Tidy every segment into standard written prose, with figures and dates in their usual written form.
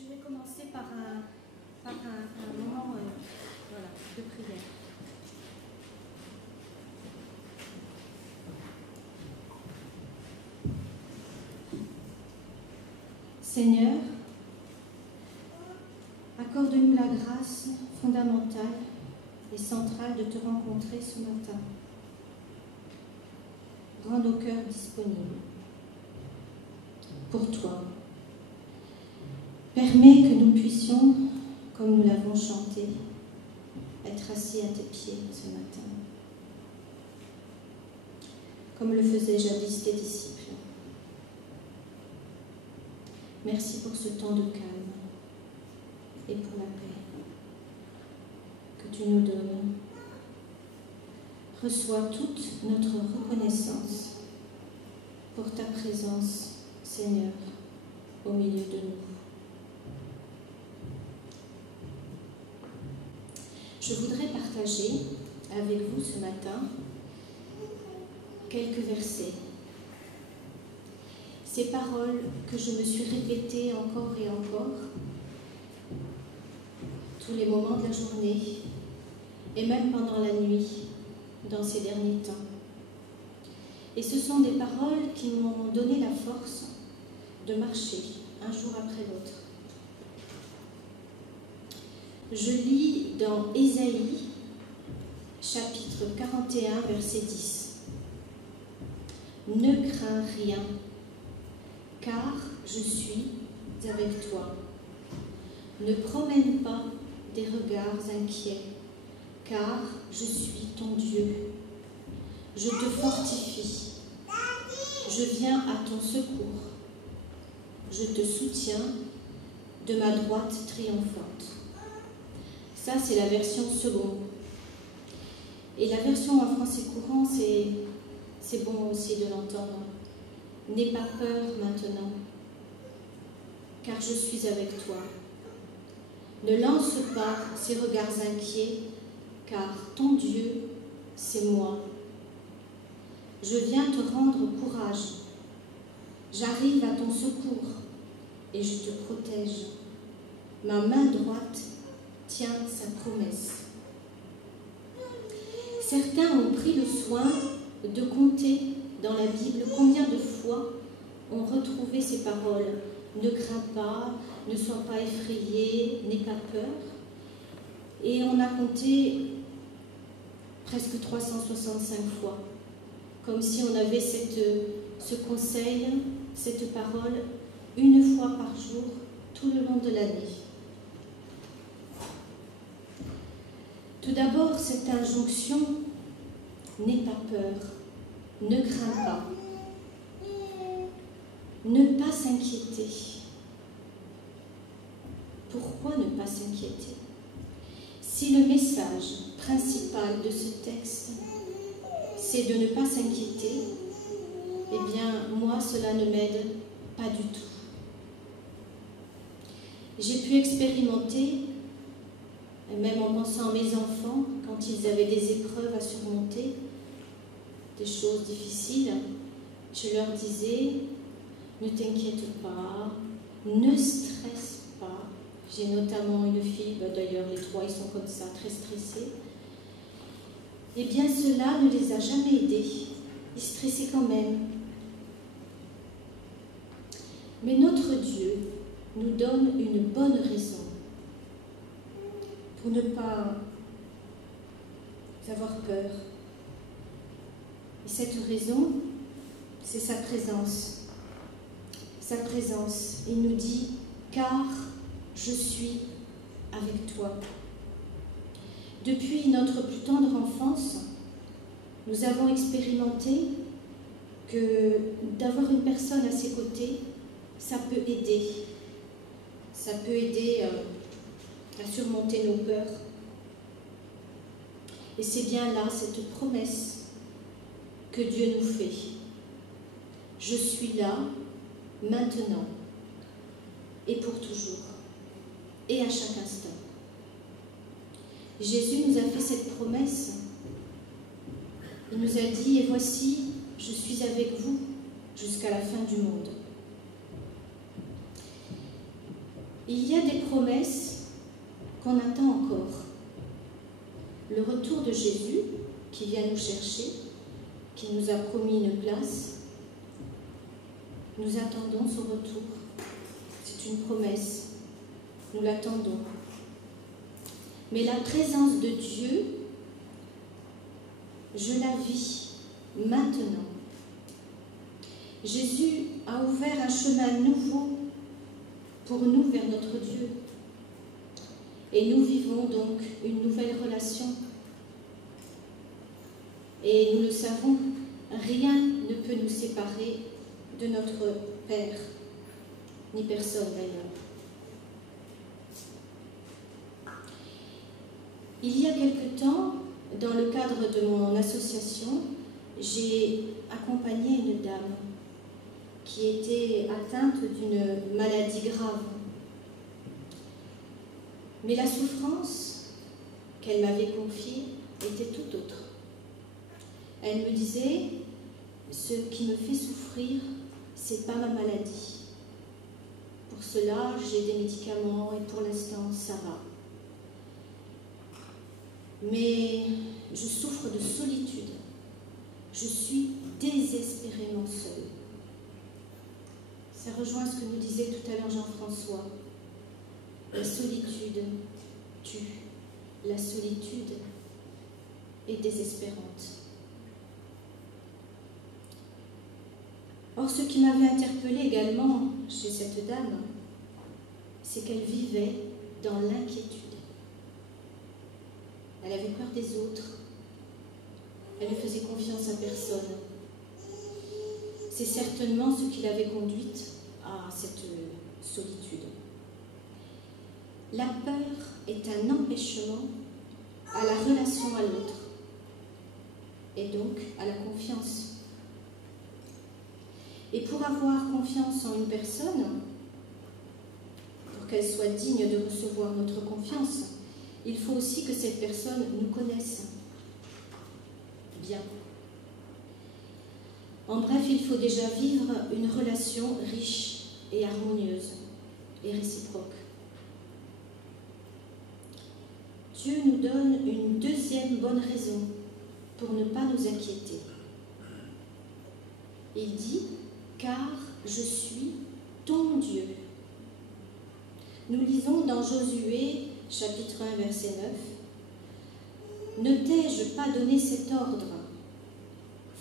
Je vais commencer par un moment voilà, de prière. Seigneur, accorde-nous la grâce fondamentale et centrale de te rencontrer ce matin. Rends nos cœurs disponibles pour toi. Permets que nous puissions, comme nous l'avons chanté, être assis à tes pieds ce matin, comme le faisaient jadis tes disciples. Merci pour ce temps de calme et pour la paix que tu nous donnes. Reçois toute notre reconnaissance pour ta présence, Seigneur, au milieu de nous. Je voudrais partager avec vous ce matin quelques versets. Ces paroles que je me suis répétées encore et encore, tous les moments de la journée, et même pendant la nuit, dans ces derniers temps. Et ce sont des paroles qui m'ont donné la force de marcher un jour après l'autre. Je lis dans Ésaïe, chapitre 41, verset 10. « Ne crains rien, car je suis avec toi. Ne promène pas des regards inquiets, car je suis ton Dieu. Je te fortifie. Je viens à ton secours. Je te soutiens de ma droite triomphante. » Ça, c'est la version seconde. Et la version en français courant, c'est bon aussi de l'entendre. « N'aie pas peur maintenant, car je suis avec toi. Ne lance pas ces regards inquiets, car ton Dieu, c'est moi. Je viens te rendre courage. J'arrive à ton secours et je te protège. Ma main droite tient sa promesse. » Certains ont pris le soin de compter dans la Bible combien de fois on retrouvait ces paroles. Ne crains pas, ne sois pas effrayé, n'aie pas peur. Et on a compté presque 365 fois, comme si on avait ce conseil, cette parole, une fois par jour, tout le long de l'année. Tout d'abord, cette injonction, n'aie pas peur, ne crains pas, ne pas s'inquiéter. Pourquoi ne pas s'inquiéter? Si le message principal de ce texte, c'est de ne pas s'inquiéter, eh bien, moi, cela ne m'aide pas du tout. J'ai pu expérimenter, même en pensant à mes enfants, quand ils avaient des épreuves à surmonter, des choses difficiles, je leur disais, ne t'inquiète pas, ne stresse pas. J'ai notamment une fille, d'ailleurs les trois ils sont comme ça, très stressés. Eh bien cela ne les a jamais aidés, ils stressaient quand même. Mais notre Dieu nous donne une bonne raison pour ne pas avoir peur. Et cette raison, c'est sa présence. Sa présence. Il nous dit, car je suis avec toi. Depuis notre plus tendre enfance, nous avons expérimenté que d'avoir une personne à ses côtés, ça peut aider. Ça peut aider à surmonter nos peurs. Et c'est bien là, cette promesse que Dieu nous fait. Je suis là, maintenant, et pour toujours, et à chaque instant. Jésus nous a fait cette promesse. Il nous a dit, et voici, je suis avec vous jusqu'à la fin du monde. Il y a des promesses qu'on attend encore. Le retour de Jésus, qui vient nous chercher, qui nous a promis une place, nous attendons son retour. C'est une promesse. Nous l'attendons. Mais la présence de Dieu, je la vis maintenant. Jésus a ouvert un chemin nouveau pour nous vers notre Dieu. Et nous vivons donc une nouvelle relation. Et nous le savons, rien ne peut nous séparer de notre Père, ni personne d'ailleurs. Il y a quelque temps, dans le cadre de mon association, j'ai accompagné une dame qui était atteinte d'une maladie grave. Mais la souffrance qu'elle m'avait confiée était tout autre. Elle me disait, ce qui me fait souffrir, c'est pas ma maladie. Pour cela, j'ai des médicaments et pour l'instant, ça va. Mais je souffre de solitude. Je suis désespérément seule. Ça rejoint ce que nous disait tout à l'heure Jean-François. La solitude tue. La solitude est désespérante. Or, ce qui m'avait interpellée également chez cette dame, c'est qu'elle vivait dans l'inquiétude. Elle avait peur des autres. Elle ne faisait confiance à personne. C'est certainement ce qui l'avait conduite à cette solitude. La peur est un empêchement à la relation à l'autre et donc à la confiance. Et pour avoir confiance en une personne, pour qu'elle soit digne de recevoir notre confiance, il faut aussi que cette personne nous connaisse bien. En bref, il faut déjà vivre une relation riche et harmonieuse et réciproque. Dieu nous donne une deuxième bonne raison pour ne pas nous inquiéter. Il dit « Car je suis ton Dieu ». Nous lisons dans Josué, chapitre 1, verset 9, « Ne t'ai-je pas donné cet ordre ?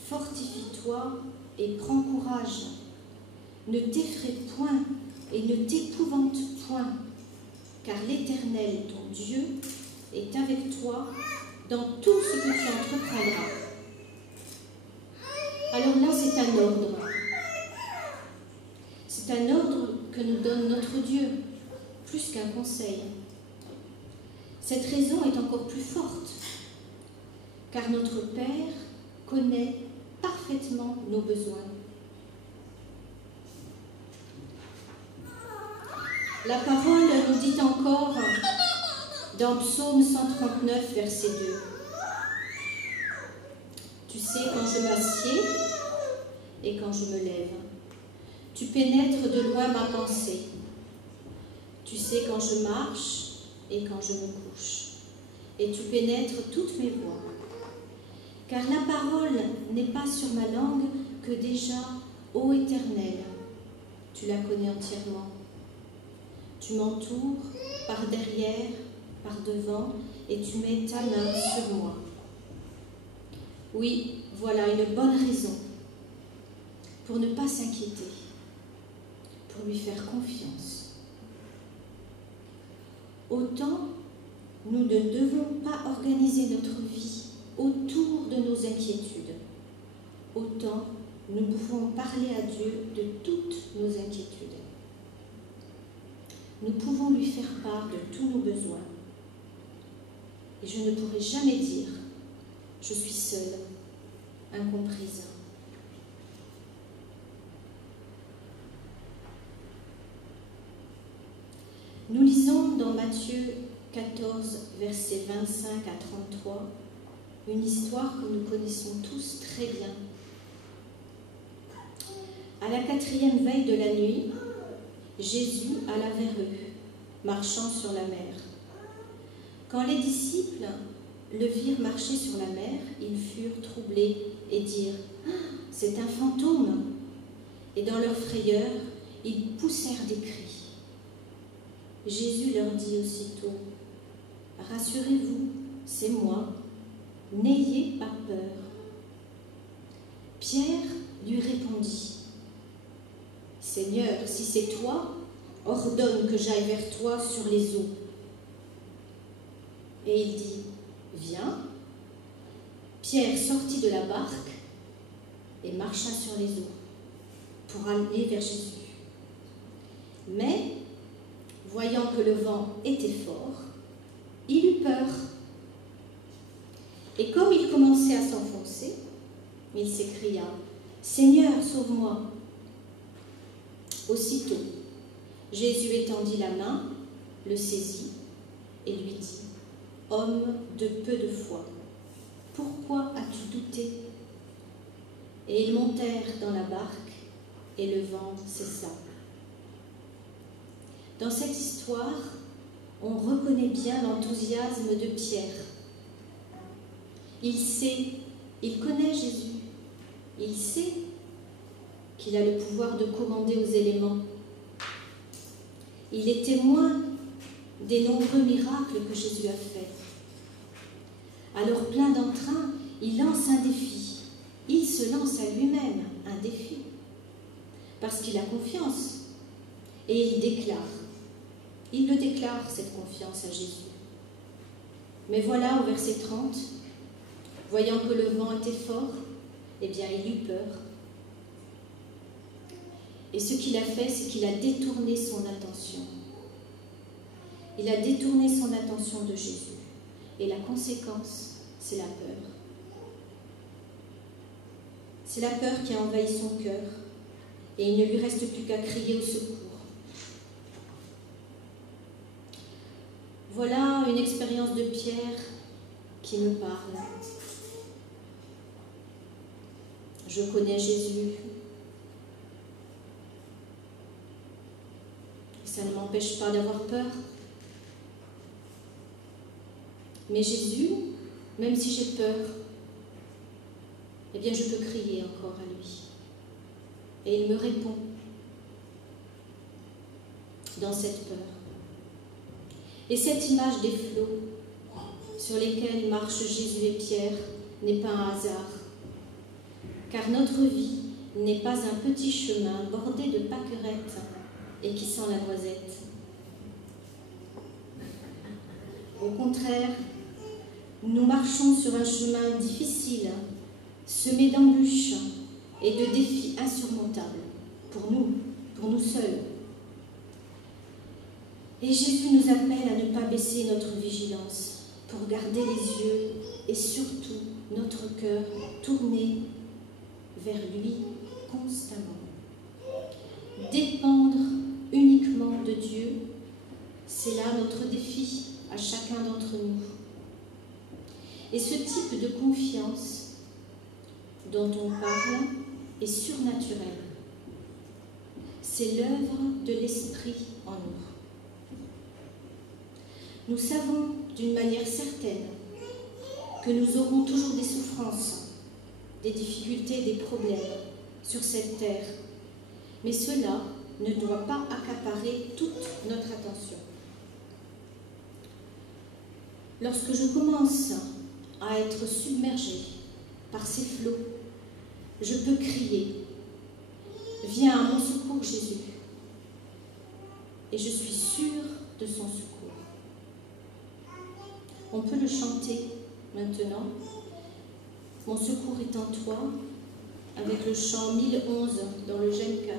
Fortifie-toi et prends courage. Ne t'effraie point et ne t'épouvante point, car l'Éternel, ton Dieu, est avec toi dans tout ce que tu entreprendras. » Alors là, c'est un ordre. C'est un ordre que nous donne notre Dieu, plus qu'un conseil. Cette raison est encore plus forte, car notre Père connaît parfaitement nos besoins. La parole nous dit encore dans Psaume 139, verset 2. Tu sais quand je m'assieds et quand je me lève. Tu pénètres de loin ma pensée. Tu sais quand je marche et quand je me couche. Et tu pénètres toutes mes voies. Car la parole n'est pas sur ma langue que déjà, ô Éternel, tu la connais entièrement. Tu m'entoures par derrière, par devant, et tu mets ta main sur moi. Oui, voilà une bonne raison pour ne pas s'inquiéter, pour lui faire confiance. Autant nous ne devons pas organiser notre vie autour de nos inquiétudes, autant nous pouvons parler à Dieu de toutes nos inquiétudes. Nous pouvons lui faire part de tous nos besoins. Et je ne pourrai jamais dire « je suis seule, incomprise ». Nous lisons dans Matthieu 14, versets 25 à 33, une histoire que nous connaissons tous très bien. À la 4e veille de la nuit, Jésus alla vers eux, marchant sur la mer. Quand les disciples le virent marcher sur la mer, ils furent troublés et dirent « C'est un fantôme !» Et dans leur frayeur, ils poussèrent des cris. Jésus leur dit aussitôt « Rassurez-vous, c'est moi, n'ayez pas peur. » Pierre lui répondit « Seigneur, si c'est toi, ordonne que j'aille vers toi sur les eaux. » Et il dit « Viens. » Pierre sortit de la barque et marcha sur les eaux pour aller vers Jésus. Mais, voyant que le vent était fort, il eut peur. Et comme il commençait à s'enfoncer, il s'écria « Seigneur, sauve-moi !» Aussitôt, Jésus étendit la main, le saisit et lui dit « Homme de peu de foi, pourquoi as-tu douté ?» Et ils montèrent dans la barque et le vent cessa. Dans cette histoire, on reconnaît bien l'enthousiasme de Pierre. Il connaît Jésus. Il sait qu'il a le pouvoir de commander aux éléments. Il est témoin des nombreux miracles que Jésus a faits. Alors, plein d'entrain, il lance un défi. Il se lance à lui-même un défi. Parce qu'il a confiance. Et il le déclare, cette confiance à Jésus. Mais voilà, au verset 30, voyant que le vent était fort, eh bien, il eut peur. Et ce qu'il a fait, c'est qu'il a détourné son attention. Il a détourné son attention de Jésus. Et la conséquence, c'est la peur. C'est la peur qui a envahi son cœur. Et il ne lui reste plus qu'à crier au secours. Voilà une expérience de Pierre qui me parle. Je connais Jésus. Ça ne m'empêche pas d'avoir peur. Mais Jésus, même si j'ai peur, eh bien je peux crier encore à lui. Et il me répond dans cette peur. Et cette image des flots sur lesquels marchent Jésus et Pierre n'est pas un hasard. Car notre vie n'est pas un petit chemin bordé de pâquerettes et qui sent la noisette. Au contraire, nous marchons sur un chemin difficile, semé d'embûches et de défis insurmontables, pour nous seuls. Et Jésus nous appelle à ne pas baisser notre vigilance, pour garder les yeux et surtout notre cœur tourné vers lui constamment. Dépendre uniquement de Dieu, c'est là notre défi à chacun d'entre nous. Et ce type de confiance dont on parle est surnaturel. C'est l'œuvre de l'Esprit en nous. Nous savons d'une manière certaine que nous aurons toujours des souffrances, des difficultés, des problèmes sur cette terre. Mais cela ne doit pas accaparer toute notre attention. Lorsque je commence à être submergée par ces flots, je peux crier « Viens à mon secours, Jésus !» Et je suis sûre de son secours. On peut le chanter maintenant. Mon secours est en toi, avec le chant 1011 dans le Gêne 4.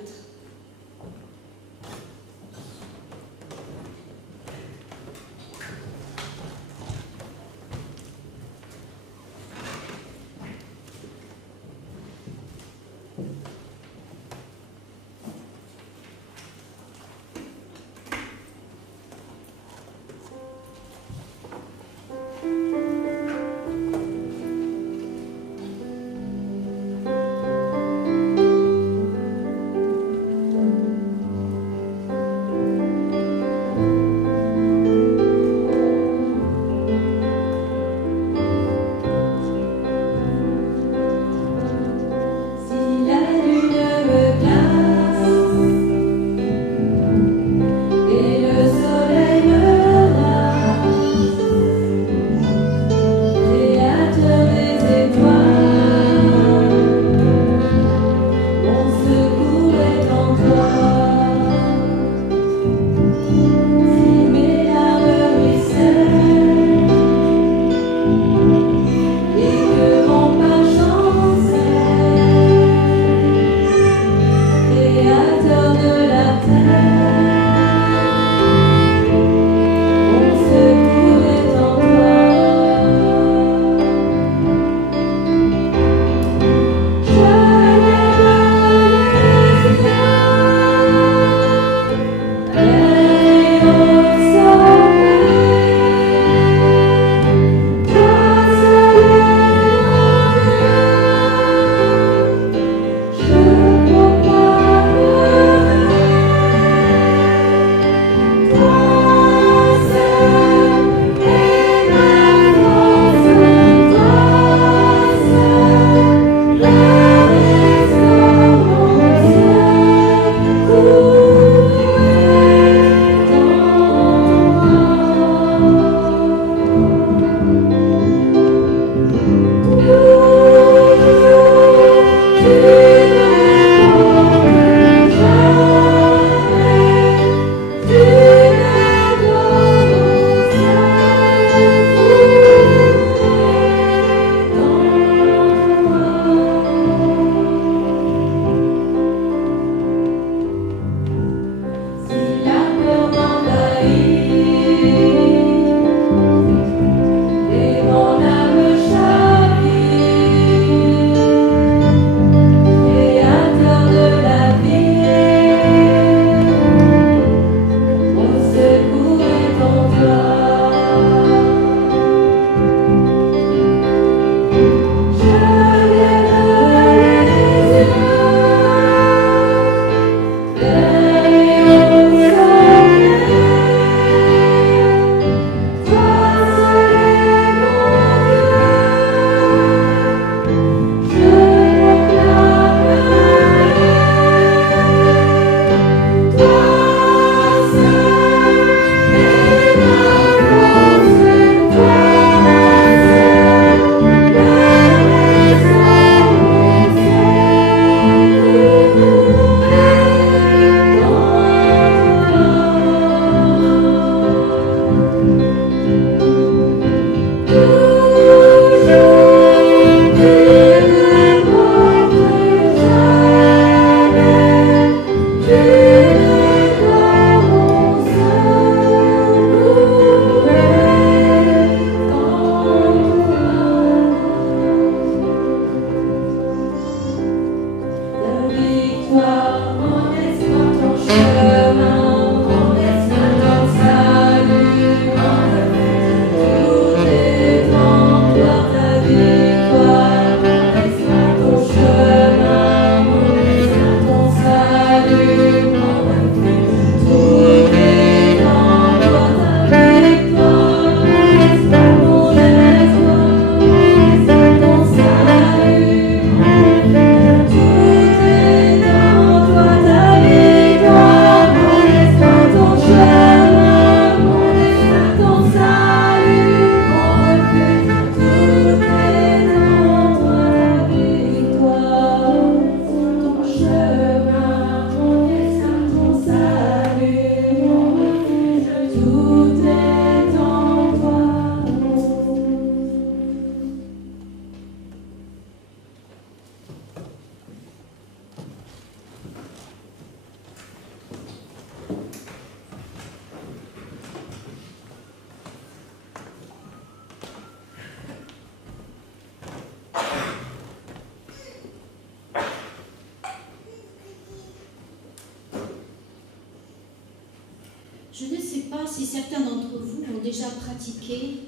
Je ne sais pas si certains d'entre vous ont déjà pratiqué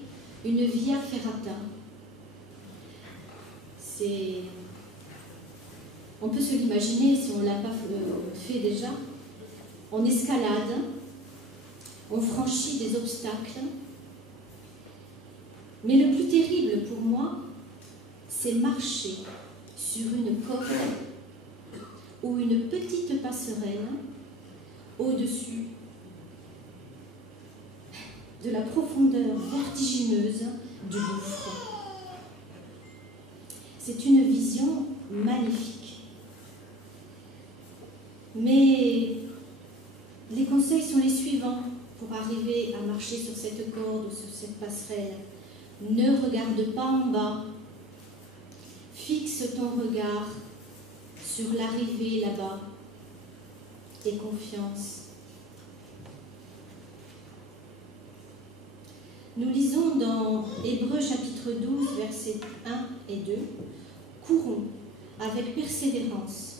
une via ferrata. On peut se l'imaginer si on ne l'a pas fait déjà. On escalade, on franchit des obstacles. Mais le plus terrible pour moi, c'est marcher sur une corde ou une petite passerelle au-dessus de la profondeur vertigineuse du gouffre. C'est une vision magnifique. Mais les conseils sont les suivants pour arriver à marcher sur cette corde ou sur cette passerelle. Ne regarde pas en bas. Fixe ton regard sur l'arrivée là-bas. Aie confiance. Nous lisons dans Hébreux chapitre 12, versets 1 et 2, « Courons avec persévérance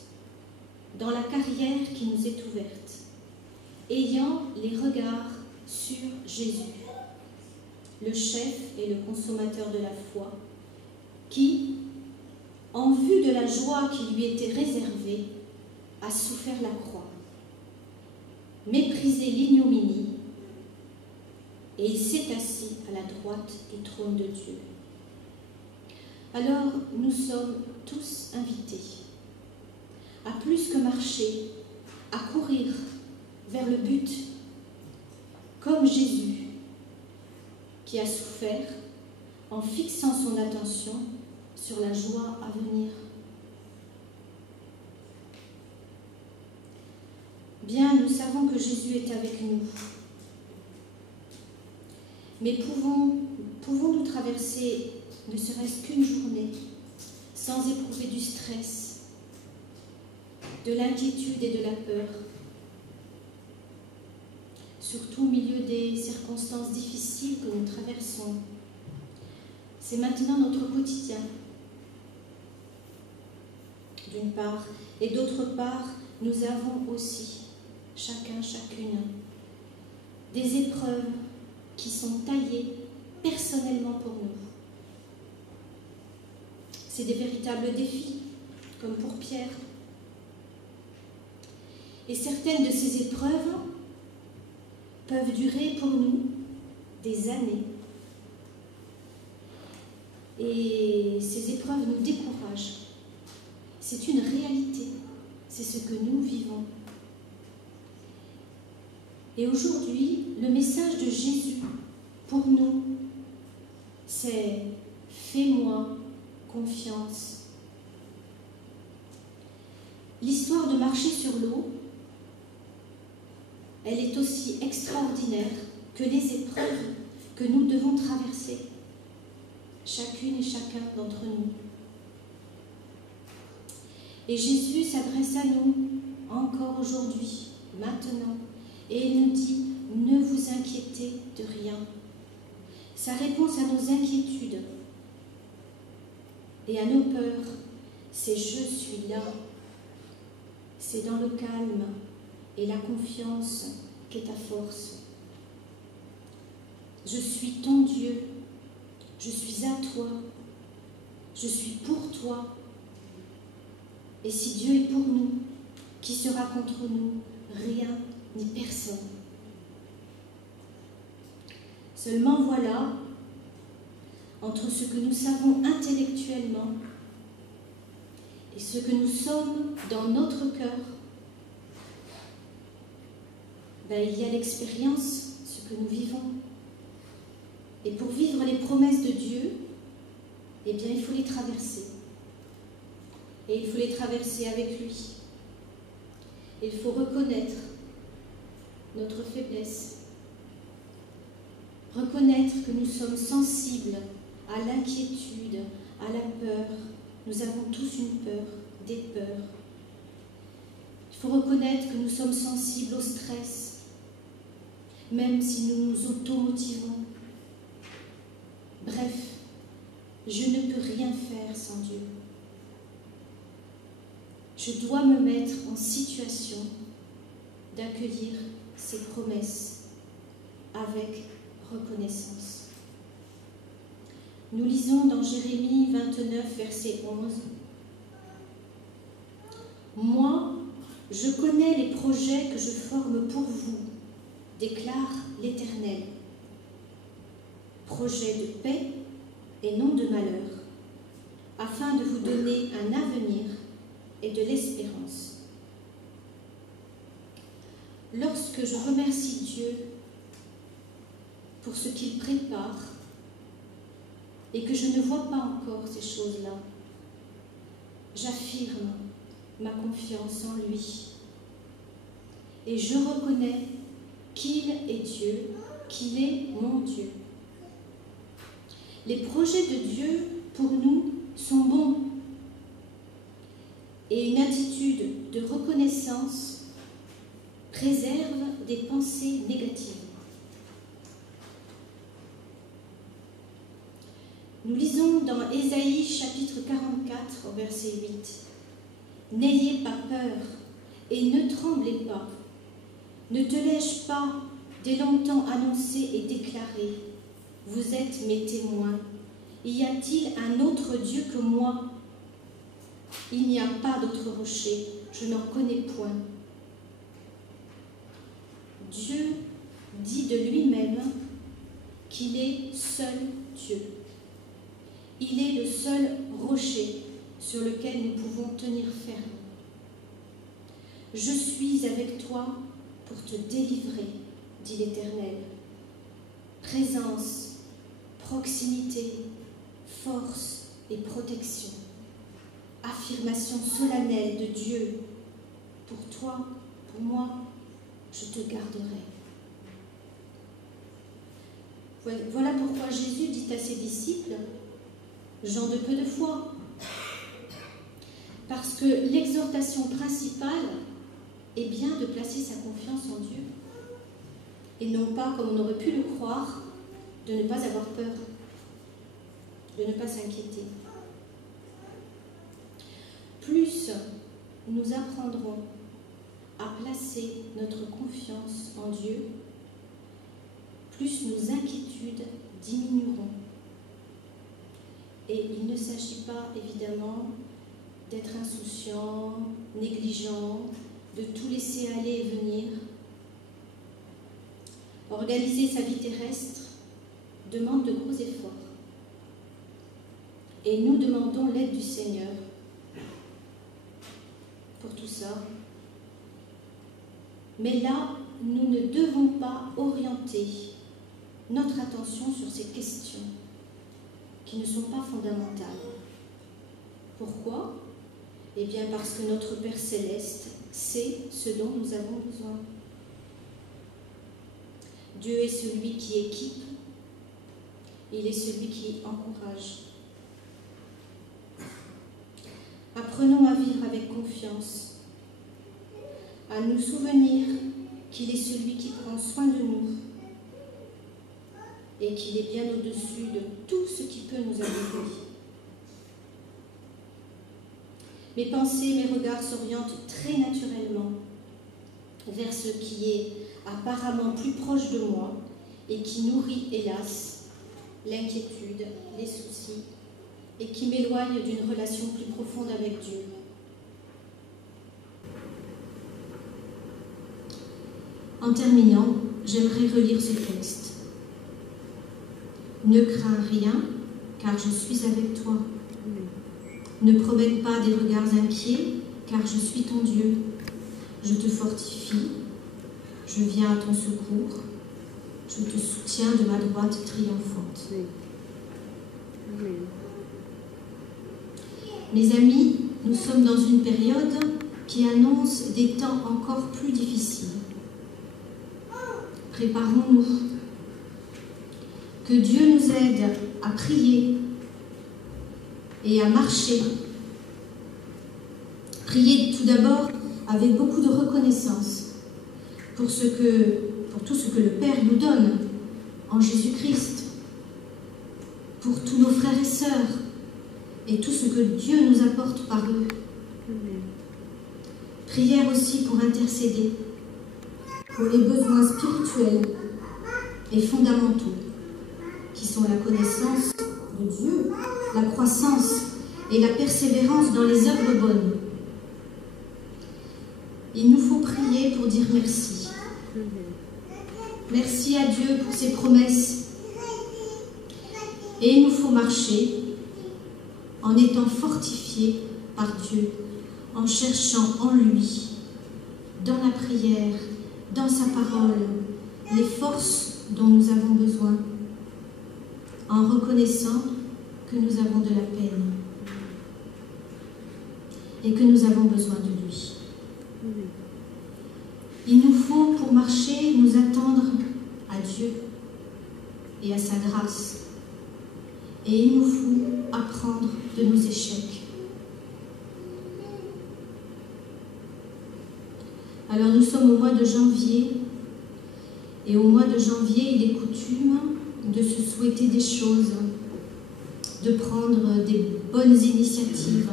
dans la carrière qui nous est ouverte, ayant les regards sur Jésus, le chef et le consommateur de la foi, qui, en vue de la joie qui lui était réservée, a souffert la croix, méprisé l'ignominie, et il s'est assis à la droite du trône de Dieu. » Alors, nous sommes tous invités à plus que marcher, à courir vers le but, comme Jésus, qui a souffert en fixant son attention sur la joie à venir. Bien, nous savons que Jésus est avec nous. Mais pouvons-nous traverser ne serait-ce qu'une journée sans éprouver du stress, de l'inquiétude et de la peur, surtout au milieu des circonstances difficiles que nous traversons? C'est maintenant notre quotidien, d'une part, et d'autre part, nous avons aussi, chacun, chacune, des épreuves qui sont taillées personnellement pour nous. C'est des véritables défis, comme pour Pierre. Et certaines de ces épreuves peuvent durer pour nous des années. Et ces épreuves nous découragent. C'est une réalité, c'est ce que nous vivons. Et aujourd'hui, le message de Jésus pour nous, c'est « Fais-moi confiance ». L'histoire de marcher sur l'eau, elle est aussi extraordinaire que les épreuves que nous devons traverser, chacune et chacun d'entre nous. Et Jésus s'adresse à nous encore aujourd'hui, maintenant, et il nous dit « Ne vous inquiétez de rien ». Sa réponse à nos inquiétudes et à nos peurs, c'est « Je suis là ». C'est dans le calme et la confiance qu'est ta force. Je suis ton Dieu, je suis à toi, je suis pour toi. Et si Dieu est pour nous, qui sera contre nous? Rien ni personne. Seulement voilà, entre ce que nous savons intellectuellement et ce que nous sommes dans notre cœur, il y a l'expérience, ce que nous vivons. Et pour vivre les promesses de Dieu, eh bien, il faut les traverser. Et il faut les traverser avec lui. Il faut reconnaître notre faiblesse. Reconnaître que nous sommes sensibles à l'inquiétude, à la peur. Nous avons tous une peur, des peurs. Il faut reconnaître que nous sommes sensibles au stress, même si nous nous automotivons. Bref, je ne peux rien faire sans Dieu. Je dois me mettre en situation d'accueillir ses promesses avec reconnaissance. Nous lisons dans Jérémie 29, verset 11. « Moi, je connais les projets que je forme pour vous, déclare l'Éternel. Projets de paix et non de malheur, afin de vous donner un avenir et de l'espérance. » Lorsque je remercie Dieu pour ce qu'il prépare et que je ne vois pas encore ces choses-là, j'affirme ma confiance en lui et je reconnais qu'il est Dieu, qu'il est mon Dieu. Les projets de Dieu pour nous sont bons et une attitude de reconnaissance préserve des pensées négatives. Nous lisons dans Ésaïe chapitre 44 au verset 8. « N'ayez pas peur et ne tremblez pas. Ne te l'ai-je pas dès longtemps annoncé et déclaré? Vous êtes mes témoins. Y a-t-il un autre Dieu que moi? Il n'y a pas d'autre rocher, je n'en connais point. » Dieu dit de lui-même qu'il est seul Dieu. Il est le seul rocher sur lequel nous pouvons tenir ferme. « Je suis avec toi pour te délivrer, dit l'Éternel. » Présence, proximité, force et protection. Affirmation solennelle de Dieu. Pour toi, pour moi, je te garderai. Voilà pourquoi Jésus dit à ses disciples, gens de peu de foi, parce que l'exhortation principale est bien de placer sa confiance en Dieu et non pas, comme on aurait pu le croire, de ne pas avoir peur, de ne pas s'inquiéter. Plus nous apprendrons à placer notre confiance en Dieu, plus nos inquiétudes diminueront. Et il ne s'agit pas, évidemment, d'être insouciant, négligent, de tout laisser aller et venir. Organiser sa vie terrestre demande de gros efforts. Et nous demandons l'aide du Seigneur pour tout ça. Mais là, nous ne devons pas orienter notre attention sur ces questions qui ne sont pas fondamentales. Pourquoi? Eh bien parce que notre Père Céleste sait ce dont nous avons besoin. Dieu est celui qui équipe, il est celui qui encourage. Apprenons à vivre avec confiance, à nous souvenir qu'il est celui qui prend soin de nous et qu'il est bien au-dessus de tout ce qui peut nous arriver. Mes pensées, mes regards s'orientent très naturellement vers ce qui est apparemment plus proche de moi et qui nourrit, hélas, l'inquiétude, les soucis et qui m'éloigne d'une relation plus profonde avec Dieu. En terminant, j'aimerais relire ce texte. « Ne crains rien, car je suis avec toi. Ne promets pas des regards inquiets, car je suis ton Dieu. Je te fortifie, je viens à ton secours, je te soutiens de ma droite triomphante. » Mes amis, nous sommes dans une période qui annonce des temps encore plus difficiles. Préparons-nous. Que Dieu nous aide à prier et à marcher. Prier tout d'abord avec beaucoup de reconnaissance pour tout ce que le Père nous donne en Jésus-Christ, pour tous nos frères et sœurs et tout ce que Dieu nous apporte par eux. Prière aussi pour intercéder pour les besoins spirituels et fondamentaux, qui sont la connaissance de Dieu, la croissance et la persévérance dans les œuvres bonnes. Il nous faut prier pour dire merci. Merci à Dieu pour ses promesses. Et il nous faut marcher en étant fortifiés par Dieu, en cherchant en lui, dans la prière, dans sa parole, les forces dont nous avons besoin, en reconnaissant que nous avons de la peine et que nous avons besoin de lui. Il nous faut, pour marcher, nous attendre à Dieu et à sa grâce. Et il nous faut apprendre de nos échecs. Alors nous sommes au mois de janvier, et au mois de janvier, il est coutume de se souhaiter des choses, de prendre des bonnes initiatives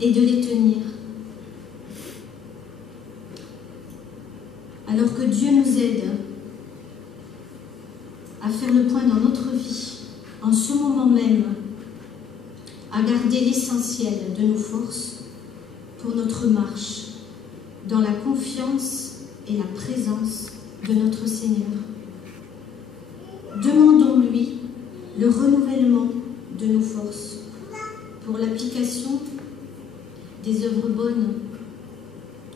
et de les tenir. Alors que Dieu nous aide à faire le point dans notre vie, en ce moment même, à garder l'essentiel de nos forces pour notre marche dans la confiance et la présence de notre Seigneur. Demandons-lui le renouvellement de nos forces pour l'application des œuvres bonnes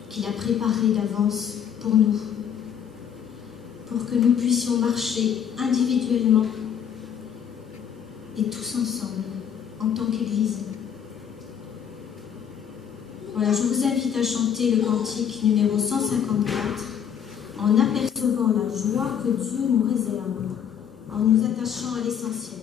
qu'il a préparées d'avance pour nous, pour que nous puissions marcher individuellement et tous ensemble en tant qu'Église. Voilà, je vous invite à chanter le cantique numéro 154 en apercevant la joie que Dieu nous réserve, en nous attachant à l'essentiel.